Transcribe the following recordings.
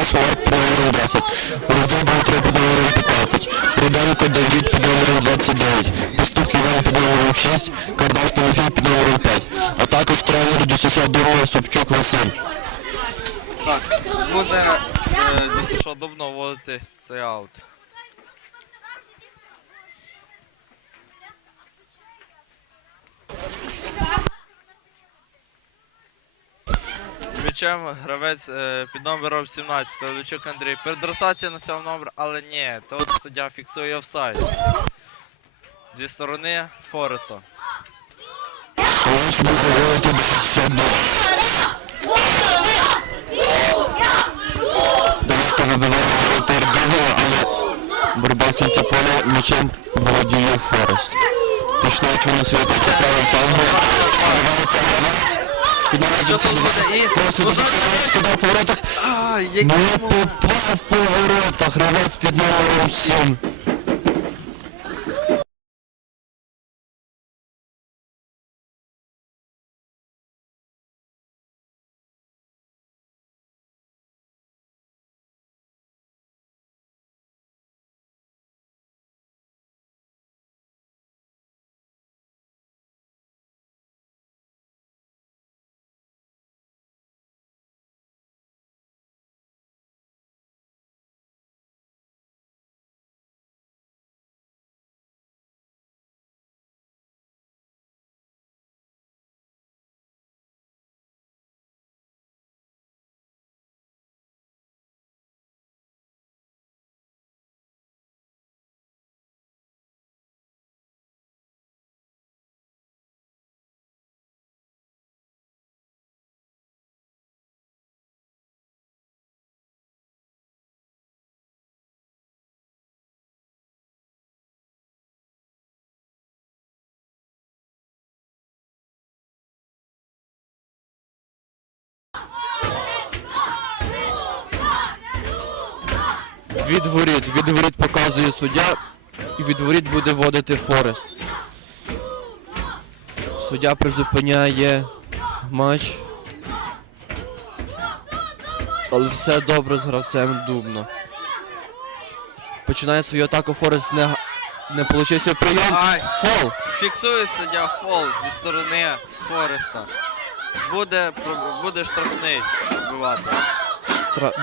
Орт під номером 10. Розин Дмитро під номером 15. Руденко Давід під номером 29. Пастух Іван під номером 6. Кардаш Тимофій під номером 5. А також тренер ДЮСШ Дорога Собчук Василь. Так, буде Дюсіша Дубно вводити цей аут. З м'ячем гравець е, під номером 17, Лючук Андрій. Передростація на цьому номер, але ні, тут суддя фіксує офсайд. Зі сторони Фореста. Ось буде виводити ДЮСШ Давидко вибиває воротар Бігова, але боротьба в центрі поля м'ячем володіє Форест. Починають вони свою атаку правим флангом. Виривається. Що тут буде? І туди по воротах. А, Не попав по воротах. Гравець під номером 7. Від воріт. Від воріт показує суддя. І від воріт буде вводити Форест. Суддя призупиняє матч. Але все добре з гравцем Дубно. Починає свою атаку Форест не, не получився прийом. Фол. Фіксує суддя фол зі сторони Фореста. Буде, буде штрафний вбивати.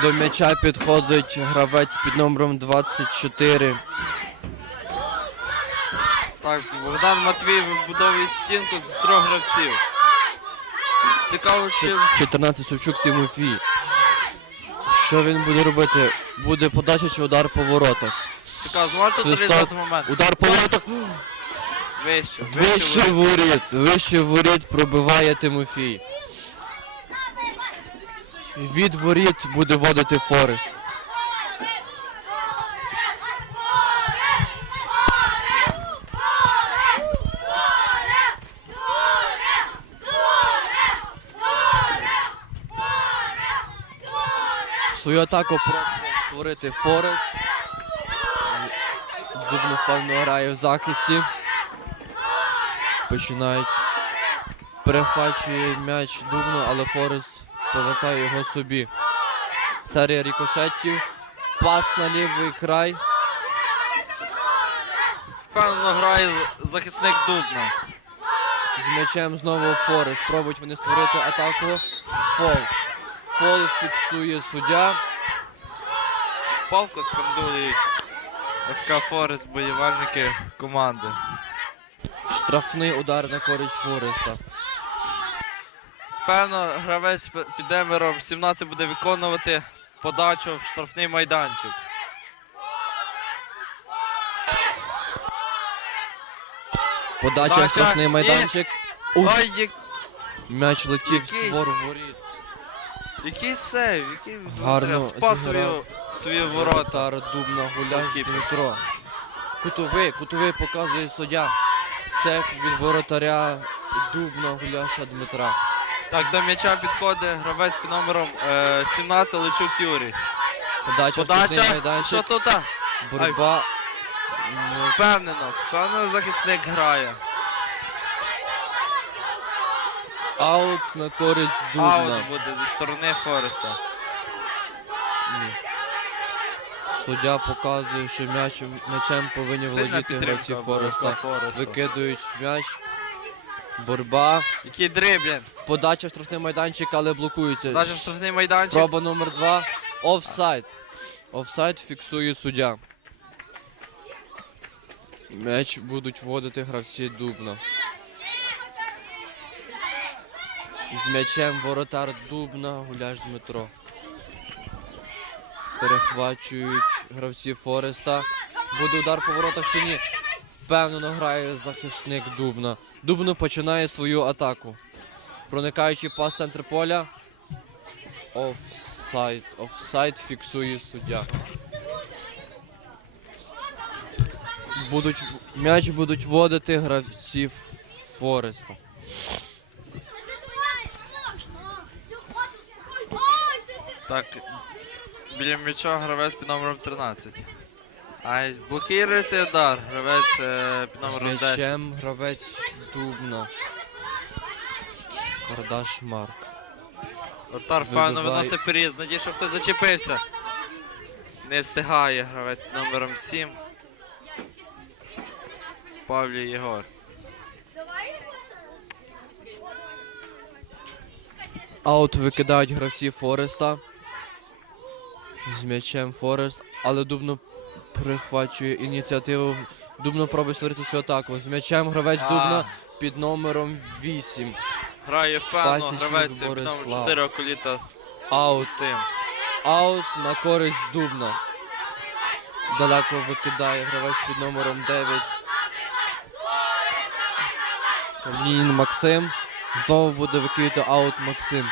До м'яча підходить гравець під номером 24. Так, Богдан Матвій вибудовує стінку з трьох гравців. Цікаво, чи 14 Савчук Тимофій. Що він буде робити? Буде подача чи удар по воротах? цікаво, зможете Свисток. момент? Удар по воротах. Вище, Вище вище. воріт. Вище воріт пробиває Тимофій. Від воріт буде водити Форест. Свою атаку створити Форест. Дубно впевнено грає в захисті. Починають. Перехвачує м'яч Дубно, але Форест повертає його собі. Серія рікошетів. Пас на лівий край. Впевнено грає захисник Дубна. З м'ячем знову Форест. Пробують вони створити атаку. Фол. Фол фіксує суддя. Палку скандують ФК Форест, боєвальники команди. Штрафний удар на користь Фореста. Певно, гравець під номером 17 буде виконувати подачу в штрафний майданчик. Подача в штрафний майданчик. Ух, Ой, я- М'яч летів в який- створ воріт. який сейв, який Гарно спас свою, зіграв. свої ворота. Воротар Дубна Гуляш Голкіпер. Дмитро. Кутовий, кутовий показує суддя. Сеф від воротаря Дубна Гуляша Дмитра. Так, до м'яча підходить гравець під номером е, 17 Личук Юрій. Подача, штрафний Подача. Що майданчик. тут? Боротьба. Не Впевнено, впевнено захисник грає. Аут на користь Дубна. Аут буде зі сторони Фореста. Ні. Суддя показує, що м'ячем, м'ячем повинні Сильна володіти гравці була Фореста. Фореста. Викидують м'яч. Борьба. Який дриблінг. Подача в штрафний майданчик, але блокується. Навіть штрафний майданчик. Проба номер два. Офсайд. Офсайд фіксує суддя. М'яч будуть вводити гравці Дубна. З м'ячем воротар Дубна Гуляш Дмитро. Перехвачують гравці Фореста. Буде удар по воротах чи ні? Впевнено грає захисник Дубна. Дубно починає свою атаку. Проникаючи пас центр поля. Офсайд. Офсайд фіксує суддя. Будуть, м'яч будуть вводити гравці Фореста. Так, біля м'яча гравець під номером 13. А цей удар. Гравець е, під З номером 10. м'ячем гравець Дубна. Кардаш Марк. Вратар впевнено виносить переїзд. Надій, що хтось зачепився. Не встигає гравець під номером 7. Павлій Єгор. Аут викидають гравці Фореста. З м'ячем Форест, але Дубно прихвачує ініціативу. Дубно пробує створити свою атаку. З м'ячем гравець А. Дубна під номером 8. Грає впевнено гравець під номером 4 околіта Аут. Аут на користь Дубна. Далеко викидає гравець під номером 9. Камнін Максим. Знову буде викидати аут Максим.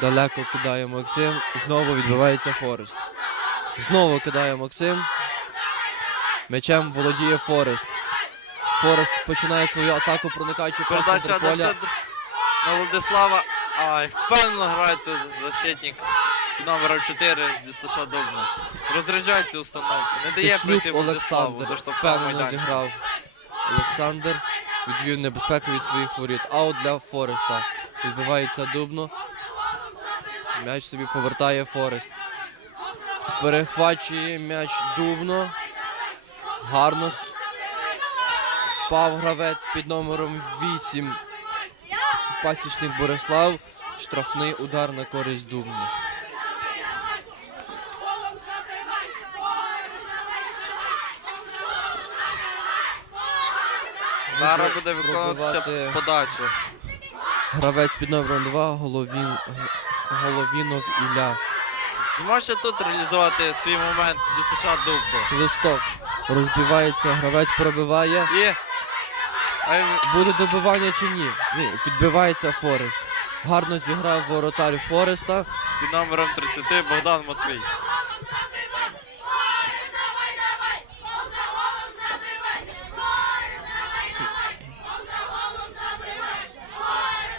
Далеко кидає Максим. Знову відбивається Форест. Знову кидає Максим. М'ячем володіє Форест. Форест починає свою атаку, проникаючи по Передача центр на поля. на Владислава. Ай, впевнено грає тут защитник під номером 4 з США Дубна. Розряджає цю установку. Не дає пройти Владиславу Олександр до впевнено майданчика. зіграв. Олександр відвів небезпеку від своїх воріт. Аут для Фореста. Відбивається дубно. М'яч собі повертає Форест. Перехвачує м'яч дубно. Гарно. Впав гравець під номером 8. Пасічник Борислав. Штрафний удар на користь дубно. Зараз буде виконуватися подача. Гравець під номером 2 Головін... Головінов Ілля. Зможе тут реалізувати свій момент до США Дубна. Свисток. Розбивається, гравець пробиває. І Буде добивання чи ні? Ні, відбивається Форест. Гарно зіграв воротар Фореста. під номером 30 Богдан Матвій.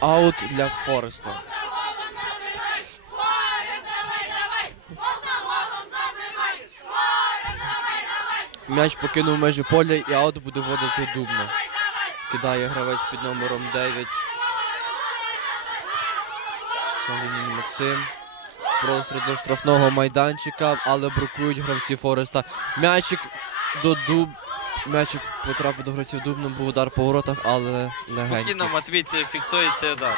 Аут для Фореста. М'яч покинув межі поля і аут буде вводити Дубно. Кидає гравець під номером 9. Калінін Максим. Простріл до штрафного майданчика, але бракують гравці Фореста. М'ячик до Дуб. М'ячик потрапив до гравців Дубно, був удар по воротах, але легенький. Спокійно Матвій це фіксує цей удар.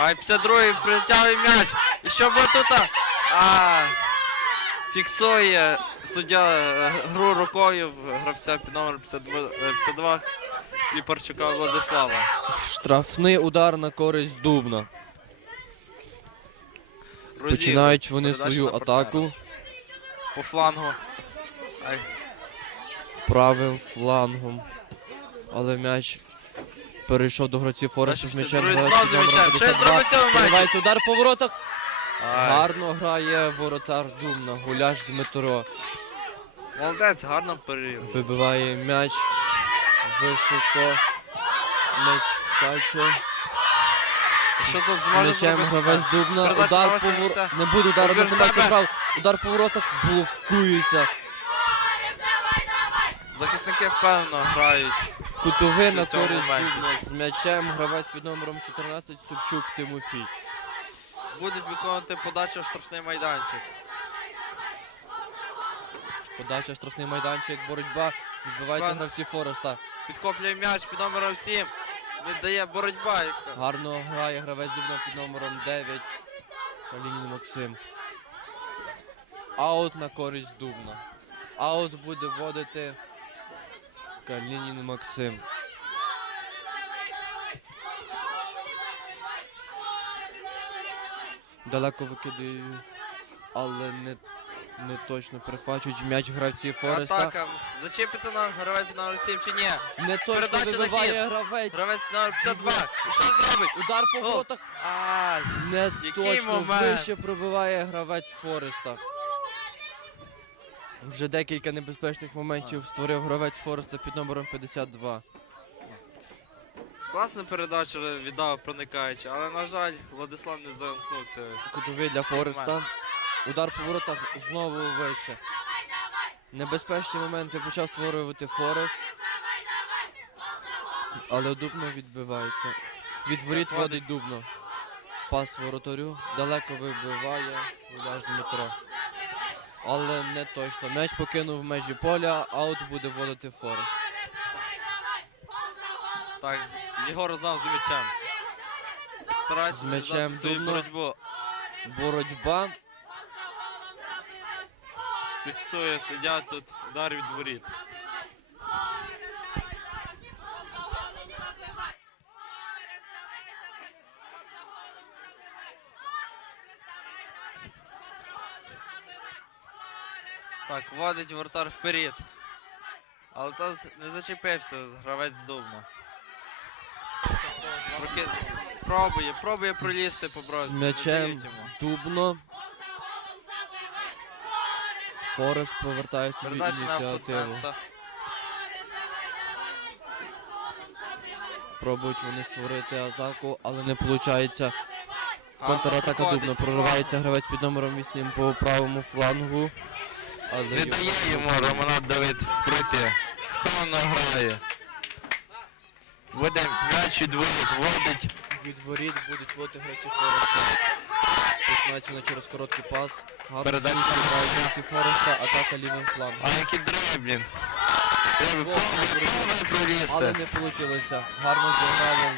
Ай, 52-й притягує м'яч. І що буде тут? А, фіксує суддя е, гру рукою гравця під номером 52, е, 52 Кліпарчука Владислава. Штрафний удар на користь Дубна. Розігрує. Починають вони свою атаку По флангу. Ай, правим флангом. Але м'яч перейшов до гравців Фореста з м'ячем. матчі? Удар по воротах. Гарно грає воротар Дубна. Гуляш Дмитро. Молодець, гарно перерив. Вибиває м'яч. Високо. М'яч скаче. Що тут З зможе м'ячем зробити? гравець Дубна. Передача на Удар по воротах. Не буде удару на Обір себе себе. брав. Удар по воротах блокується. Захисники впевнено грають. Кутовий Це на користь моменті. Дубна з м'ячем. Гравець під номером 14 Собчук Тимофій. Будуть виконувати подачу в штрафний майданчик. Подача в штрафний майданчик, боротьба. Відбиваються Іван. гравці Фореста. Підхоплює м'яч під номером 7. Віддає боротьба. яка. Гарно грає гравець Дубна під номером 9. Калінін Максим. Аут на користь Дубна. Аут буде вводити Калінін Максим. Далеко викидає, але не, не точно перехвачують м'яч гравці Фореста. Атака. Зачепиться на гравець під номером 7 чи ні? Не точно Передача вибиває гравець. Гравець номер 52. І що зробить? Удар по воротах. Ай. Не Який точно момент? вище пробиває гравець Фореста. Вже декілька небезпечних моментів створив гравець Фореста під номером 52. Класна передача віддав проникаючи, але на жаль, Владислав не замкнувся. Кутовий для Фореста. Удар по воротах знову вище. Небезпечні моменти почав створювати Форест. Але Дубно відбивається. Від воріт водить Дубно. Пас воротарю. Далеко вибиває Уляж Дмитро. Але не точно. М'яч покинув межі поля, аут буде вводити Форест. Так, Єгор знав з м'ячем. Старається З м'ячем нав'язати свою Дубно. боротьбу. Боротьба. Фіксує, сидять тут, удар від воріт. Так, вводить вратар вперед. Але тут не зачепився гравець з Дубна. Проки- Пробує, пробує пролізти по З м'ячем. Дубно. Форест повертає собі Передача на ініціативу. опонента. Пробують вони створити атаку, але не виходить. Контратака проходить Дубно. Проривається гравець під номером 8 по правому флангу. Але Не його дає йому Романат Давид пройти. Впевнено грає. Веде м'яч від воріт, водить. від воріт будуть вводити гравці Фореста. Починається через короткий пас. Гарно Передача гравці Фореста, атака лівим флангом. А який дреблін. Треба Але пролізти. не вийшло. Гарно зіграли.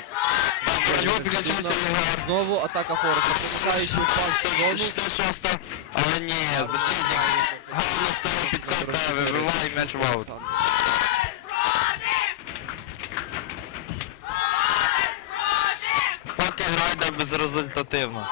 Його підключився Єгор. Знову атака Фореста. Пересаючи пас в зону. 66 але ні, защитник гарно став під конта, вибиває м'яч в аут. Грає безрезультативно.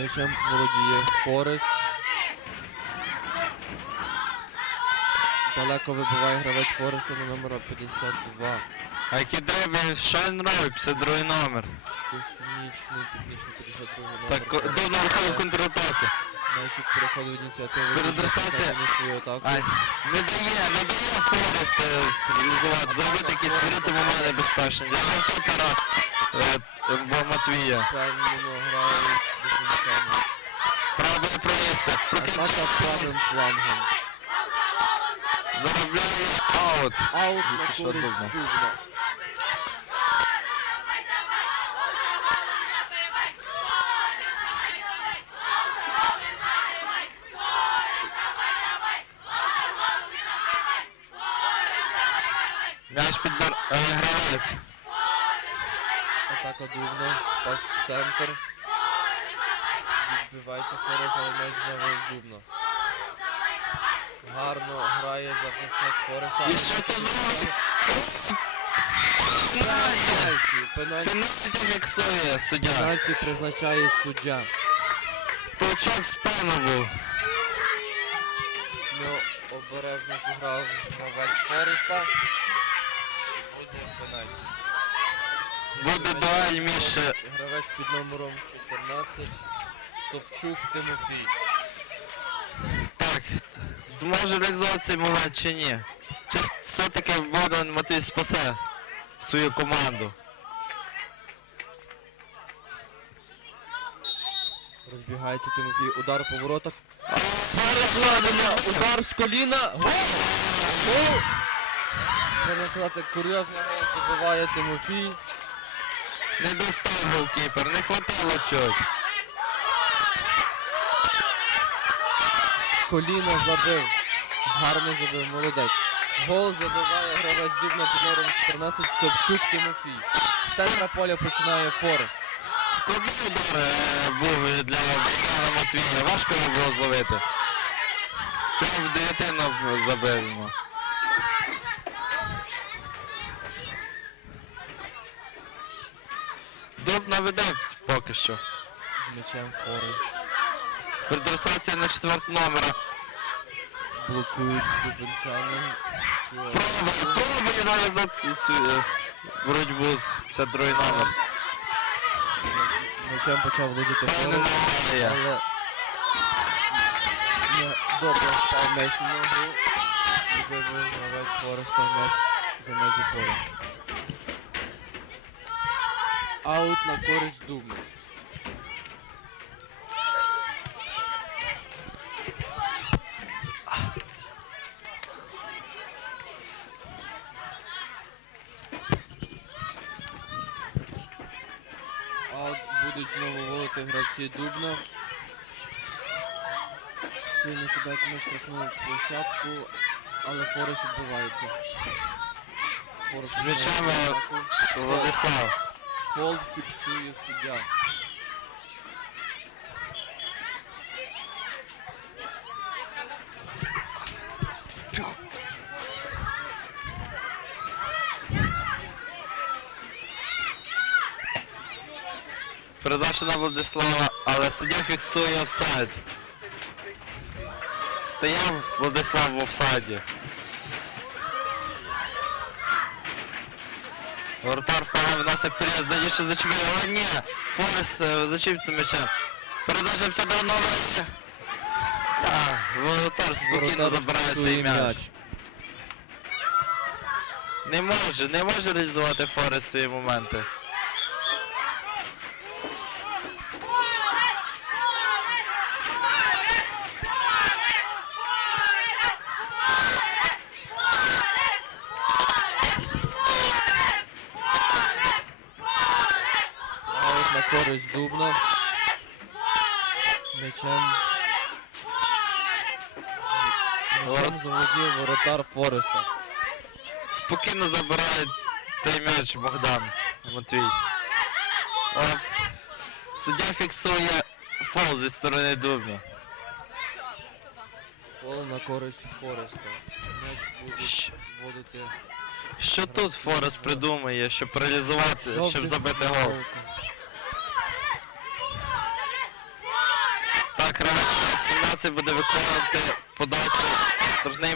М'ячем володіє Форест. Далеко вибиває гравець Фореста на номера 52. А він робить? 52 номер. Технічний, технічний 52 номер. Так, до виходить контратаки. Мальчик переходить в ініціативу. Передресація. Ай, не дає, не дає Форест реалізувати, зробити якісь створити моменти небезпечні. Для голкіпера е, е, Матвія. Впевнено грають до кінця. Пробує. Атака правим флангом. Заробляє аут. Аут на користь Дубна. М'яч підбир е, гравець. Атака Дубна. Пас в центр. Відбивається Форест, але м'яч знову в. Гарно грає захисник Фореста. І що робить? Пенальті. Пенальті. Пенальті фіксує суддя. Пенальті призначає суддя. Толчок спину був. Необережно зіграв гравець Фореста. Буде пенальті. Буде між е, Гравець під номером 14. Стопчук Тимофій. Так, зможе реалізувати цей момент чи ні? Чи все-таки Богдан Матвій спасе свою команду? Розбігається Тимофій. Удар по воротах. Перекладення! Удар з коліна. Гол! Гол! Можна сказати, курйозний гол забиває Тимофій. Не достав голкіпер, не хватило чуть. Коліна забив. Гарно забив, молодець. Гол забиває гравець Дубна під номером 14 Стопчук Тимофій. З центра поля починає Форест. Складний удар е, був для Матвія. Важко його було зловити. Прям в дев'ятину забив йому. Дубна веде поки що. З м'ячем Форест. Передресація на четвертий номера. Блокують дубинчани. цю Пробує, е, боротьбу з 52 номер. М'ячем почав володіти Певне але не добре впав м'яч на ногу. І вибив гравець Фореста м'яч за межі поля. Аут на користь Дубна. Аут будуть знову волити гравці Дубна. Сильно кидають на штрафну площадку, але Форест відбувається. Форест Звичайно. Владислав. Фол фіксує суддя. Передача на Владислава, але суддя фіксує офсайд. Стояв Владислав в офсайді. Воротар впав, виносить вперед, здається, зачепив, але ні, Форест е, зачепиться м'ячем. Передача 52 номер. Так, воротар спокійно забирає цей м'яч. Не може, не може реалізувати Форест свої моменти. Аут на користь Дубна. М'ячем. М'ячем заволодів воротар Фореста. Спокійно забирає цей м'яч Богдан Матвій. О, суддя фіксує фол зі сторони Дубня. Фол на користь Фореста. М'яч вводити. Що тут Форест придумає, щоб реалізувати, щоб забити гол? футболка. Так, гравець 17 буде виконувати подачу штрафний.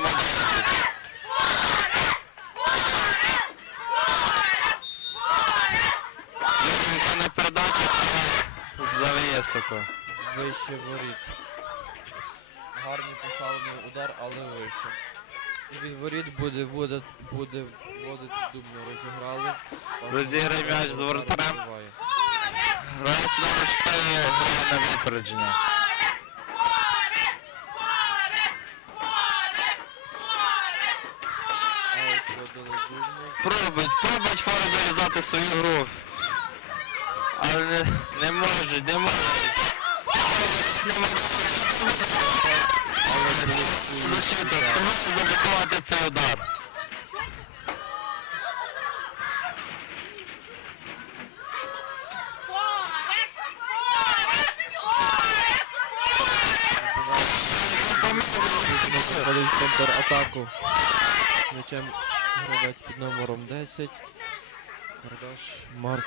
Він виконує передачу, але зависоко. Вище воріт. Гарний поставлений удар, але вище. І від воріт буде, буде, буде вводити дубно розіграли. Розіграє м'яч з воротарем. Гравець номер 4 грає на випередження. Аут вводили дубно. Пробують, пробують фори зав'язати свою гру. Але не, не можуть, не можуть. Не можуть. Защита, встигає заблокувати цей удар. Заходить в контратаку. М'ячем гравець під номером 10. Кардаш Марк.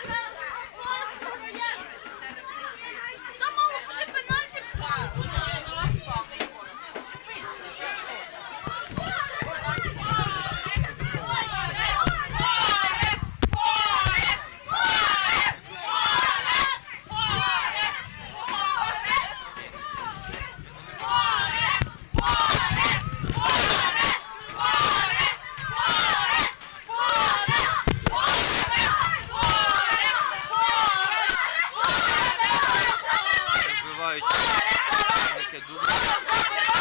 атаки Дубна,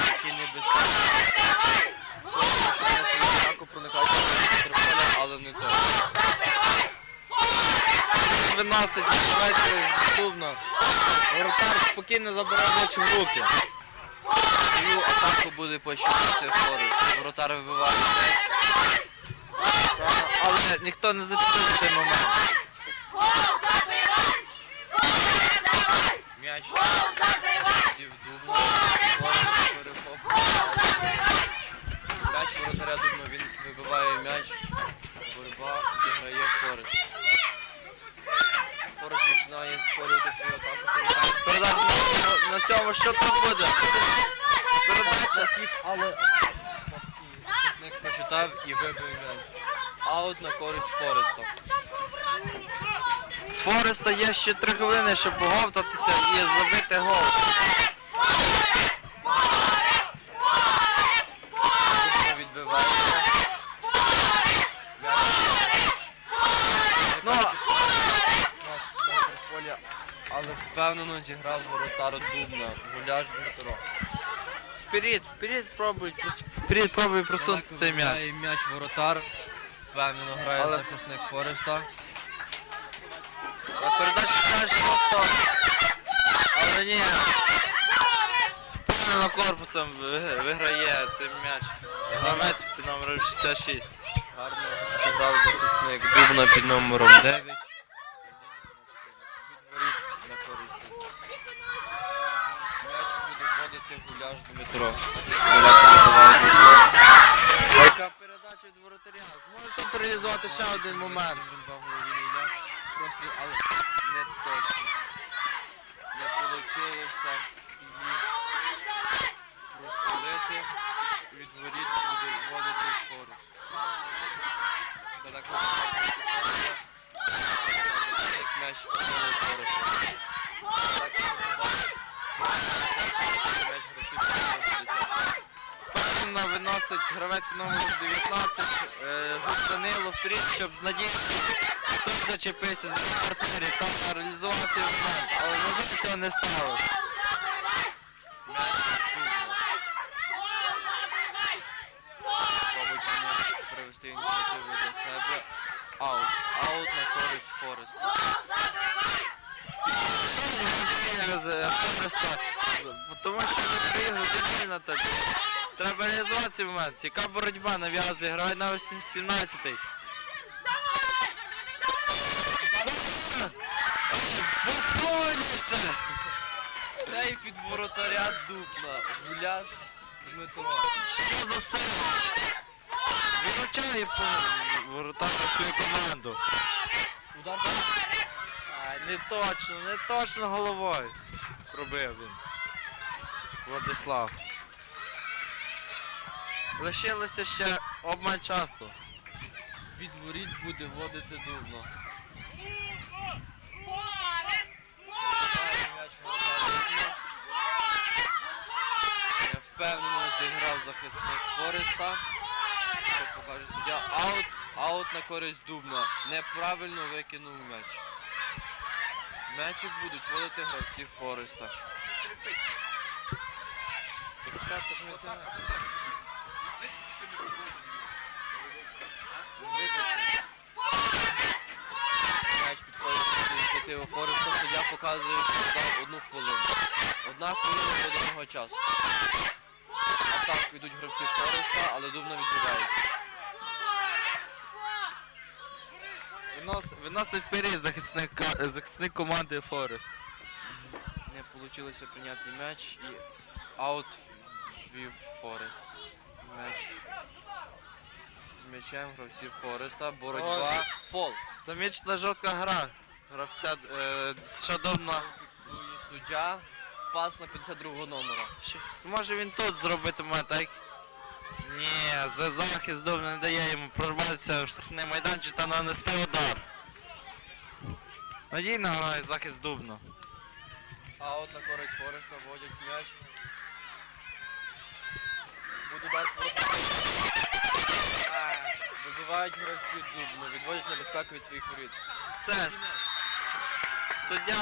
які небезпечні. Форест починає свою атаку, проникаючи в центр поля, але не то. Виносить, давайте дубно. Воротар спокійно забирає м'яч в руки. Свою атаку буде починати Форест. Воротар вибиває м'яч. Правильно, Але ніхто не зачепив цей момент. М'яч в Дубна. Форест перехоплює. М'яч воротаря Дубна, він вибиває м'яч. Боротьба виграє Форест. Форест починає створювати свою атаку. передачу. Передача на, на цьому, що там буде? Передача. Але захисник почитав і вибив м'яч. Аут на користь Фореста. Фореста є ще три хвилини, щоб поговтатися і забити гол. Дубна відбивається. М'яч. Ну, М'яч в центр поля, але впевнено зіграв Дубна. Гуляш Дмитро. вперед, вперед пробуй, прос- вперед пробуй просунути цей м'яч. м'яч воротар. Впевнено грає Але- захисник Фореста. А передача теж просто. Але ні. Впевнено корпусом ви- виграє цей м'яч. Гравець під номером 66. Гарно зіграв захисник Дубна під номером 9. Від воріт на користь Дубна. М'яч буде вводити гуляш вибиває Дмитро. Яка передача від воротаря? Зможе тут реалізувати ще один момент. Простріл, але не точно. Не вийшло її прострілити. Від воріт буде вводити вибиває Фореста. М'яч знову Фореста. Далеко вибиває. М'яч гравців Фореста 50. Впевнено виносить гравець під номером 19. Е, Гук Данило вперед, щоб з надією хтось зачепився з партнерів. Там реалізував свій момент. Але на цього не сталося. Привести ініціативу до себе. Аут. Аут на користь Фореста. Фореста. Тому що ви приїхали на тобі. Треба реалізувати цей момент. Яка боротьба нав'язує? Грає на 17-й. Повністю! Цей від воротаря Дубна. Гуляш Дмитро. Що за сила? Виручає по- воротар на свою команду. Удар. Ай, не точно, не точно головою. Пробив він. Владислав. Лишилося ще обмаль часу. Від воріт буде вводити Дубно. Дубна. Невпевнено зіграв захисник Фореста. Покаже суддя. Аут. Аут на користь Дубна. Неправильно викинув м'яч. М'ячик будуть водити гравці Фореста. Виключно. Підходить під ініціативу Фореста. Суддя показує, що дав одну хвилину. Одна хвилина до одного часу. Атаку йдуть гравці Фореста, але Дубна відбувається. Винос, виносить вперед захисник, захисник команди Форест. Не вийшло прийняти м'яч і аут вів Форест. М'яч. З м'ячем гравці Фореста. Боротьба. Фол. Замічена жорстка гра. Гравця е, Шадовна. Суддя. Пас на 52 номера. Що- Зможе він тут зробити момент, так? Ні, за захист Довно не дає йому прорватися в штрафний майданчик та нанести удар. Надійно грає захист Дубно. Аут на користь Фореста, вводять м'яч. В ворота. Вибивають гравці Дубно, відводять небезпеку від своїх воріт. Все. Суддя